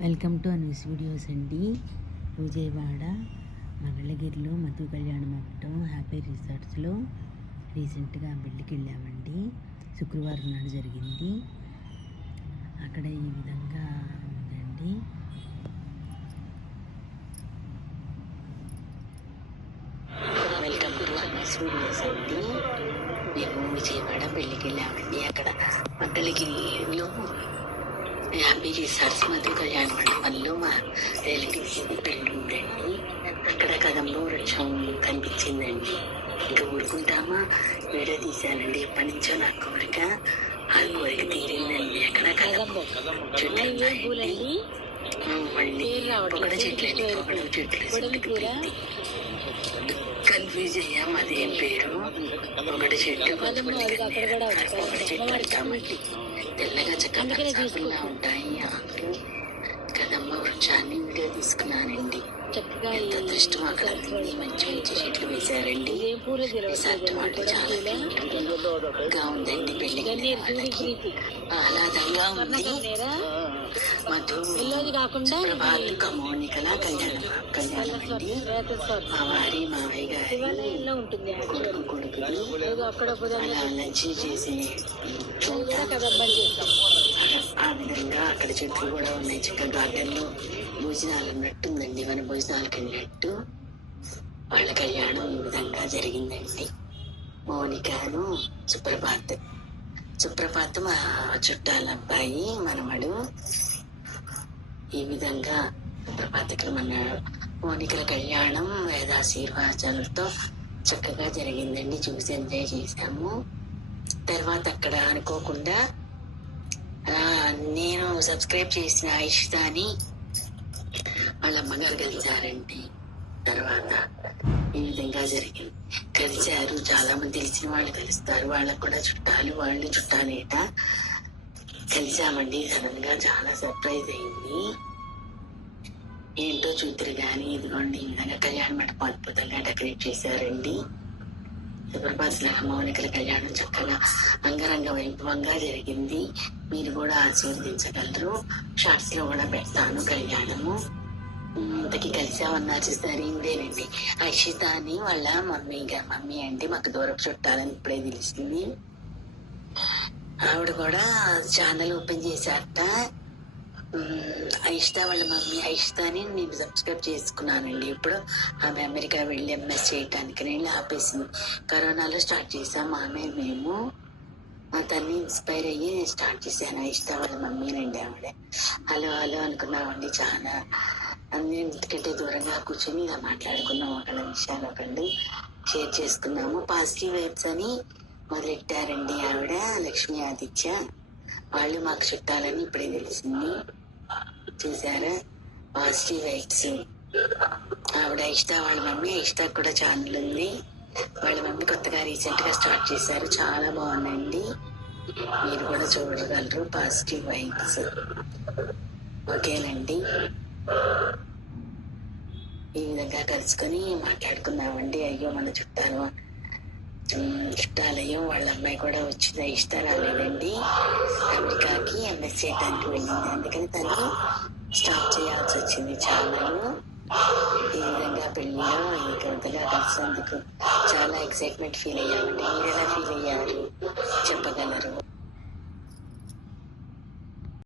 Welcome to అన్విస్ videos అండి. విజయవాడ మంగళగిరిలో మధు కళ్యాణ మండపం హ్యాపీ రిసార్ట్స్లో రీసెంట్గా పెళ్ళికి వెళ్ళామండి. శుక్రవారం నాడు జరిగింది. అక్కడ ఈ విధంగా ఉందండి. వెల్కమ్ టు అన్విస్ వీడియోస్ అండి. మేము విజయవాడ పెళ్ళికి వెళ్ళామండి. అక్కడ మంగళగిరిలో హ్యాపీ రిసార్ట్స్ మధ్య కళ్యాణ మండపంలో మా రిలేటివ్స్ పెళ్ళి ఉందండి. అక్కడ కదంలో వృక్షం కనిపించిందండి. ఇంకా ఊరుకుంటామా? వీడియో తీశానండి. ఎప్పటి నుంచో నా కోరిక. ఆ కోరిక తీరిందండి. అక్కడ కదంబో చెట్లు ఉన్నాయండి. ఆ, మళ్ళీ పొగడ చెట్లు అండి పొగడ చెట్లు కన్ఫ్యూజ్ అయ్యాం అదేం పేరు ఒకటి చెట్టు కొంతమంది ఒకటి చెట్లు అంటామండి తెల్లగా చక్కగా సాగులా ఉంటాయి ఆకులు కదమ్మ వృక్షాన్ని వీడియో తీసుకున్నానండి చక్కగా అక్కడ ఉంది. మంచి మంచి చెట్లు వేశారండి. రిసార్ట్ వాళ్ళు చాలా గా ఉందండి పెళ్ళి ఆహ్లాదంగా ఉంది. మధు ఎల్లోది కాకుండా ప్రభాత్ కమోనికల కళ్యాణం కళ్యాణం అండి. మా వారి మావయ్య గారి ఉంటుంది కొడుకు కొడుకులు అక్కడ అలా లంచ్ చేసి కూడా కదమ్మని చేస్తాం. ఆ విధంగా అక్కడ చెట్లు కూడా ఉన్నాయి. చక్కగా గార్డెన్లో భోజనాలు ఉన్నట్టుందండి. మన భోజనాలకు వెళ్ళినట్టు వాళ్ళ కళ్యాణం ఈ విధంగా జరిగిందండి. మౌనికను సుప్రభాత్ సుప్రభాత్ మా చుట్టాల అబ్బాయి మనమడు ఈ విధంగా సుప్రభాతకులు మన మౌనికల కళ్యాణం వేదాశీర్వాచాలతో చక్కగా జరిగిందండి. చూసి ఎంజాయ్ చేశాము. తర్వాత అక్కడ అనుకోకుండా నేను సబ్స్క్రైబ్ చేసిన ఐషితాని వాళ్ళ అమ్మగారు కలిశారండి తర్వాత ఈ విధంగా జరిగింది. కలిశారు చాలా మంది తెలిసిన వాళ్ళు కలుస్తారు. వాళ్ళకు కూడా చుట్టాలు వాళ్ళు చుట్టాలేట. కలిసామండి సడన్గా చాలా సర్ప్రైజ్ అయింది. ఏంటో చూద్దరు కానీ ఇదిగోండి ఈ విధంగా కళ్యాణ మండపం అద్భుతంగా డెకరేట్ చేశారండి. సుప్రభాత్ మౌనికల కళ్యాణం చక్కగా అంగరంగ వైభవంగా జరిగింది. మీరు కూడా ఆశీర్వదించగలరు. షార్ట్స్లో కూడా పెడతాను కళ్యాణము. ఇంతకి కలిసామన్నారు చూస్తారు ఈవిడేనండి అక్షిత అని వాళ్ళ మమ్మీ మమ్మీ అంటే మాకు దూరపు చుట్టాలని ఇప్పుడే తెలిసింది. ఆవిడ కూడా ఛానల్ ఓపెన్ చేశారట. ఇష్ట వాళ్ళ మమ్మీ ఐషితాని నేను సబ్స్క్రైబ్ చేసుకున్నానండి. ఇప్పుడు ఆమె అమెరికా వెళ్ళి ఎంఎస్ చేయటానికి నేను ఆపేసింది. కరోనాలో స్టార్ట్ చేసాం ఆమె మేము. తన్ని ఇన్స్పైర్ అయ్యి నేను స్టార్ట్ చేశాను. ఐషిత వాళ్ళ మమ్మీనండి ఆవిడ. హలో హలో అనుకున్నామండి చాలా. అన్నింటికంటే దూరంగా కూర్చొని ఇలా మాట్లాడుకున్నాం. ఒకళ్ళ విషయాలు ఒకళ్ళు షేర్ చేసుకున్నాము. పాజిటివ్ వైబ్స్ అని మొదలెట్టారండి ఆవిడ లక్ష్మీ ఆదిత్య. వాళ్ళు మాకు చుట్టాలని ఇప్పుడే తెలిసింది. చూసారా పాజిటివ్ వైట్స్ ఆవిడ ఇష్ట వాళ్ళ మమ్మీ ఇష్ట కూడా ఛానల్ ఉంది వాళ్ళ మమ్మీ కొత్తగా రీసెంట్గా స్టార్ట్ చేశారు. చాలా బాగుందండి. మీరు కూడా చూడగలరు. పాజిటివ్ వైబ్స్ ఓకేనండి. ఈ విధంగా కలుసుకొని మాట్లాడుకుందామండి. అయ్యో మన చుట్టాలు చుట్టాలయం వాళ్ళ అమ్మాయి కూడా వచ్చింది. ఇష్ట రాలేదండి అమెరికాకి ఎంఎస్ చేయడానికి వెళ్ళింది. అందుకని తను స్టాప్ చేయాల్సి వచ్చింది ఛానల్ ఈ విధంగా పెళ్ళిలో ఈ కొత్తగా కలిసినందుకు చాలా ఎక్సైట్మెంట్ ఫీల్ అయ్యామండి. మీరు ఎలా ఫీల్ అయ్యారు? చెప్పగలరు?